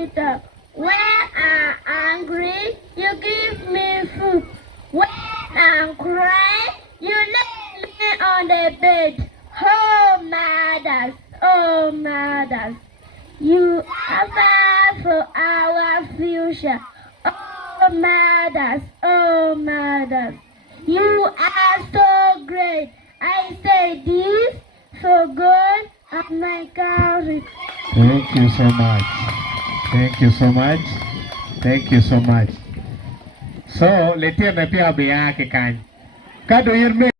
bitter. When I'm angry, you give me food. When I'm crying, you lay me on the bed. Oh mothers, you are bad for our future. Oh mothers, you are so great. I say this for God and my country. Thank you so much. Thank you so much. Thank you so much. So, letia na pia bia ke kan. Kado yirme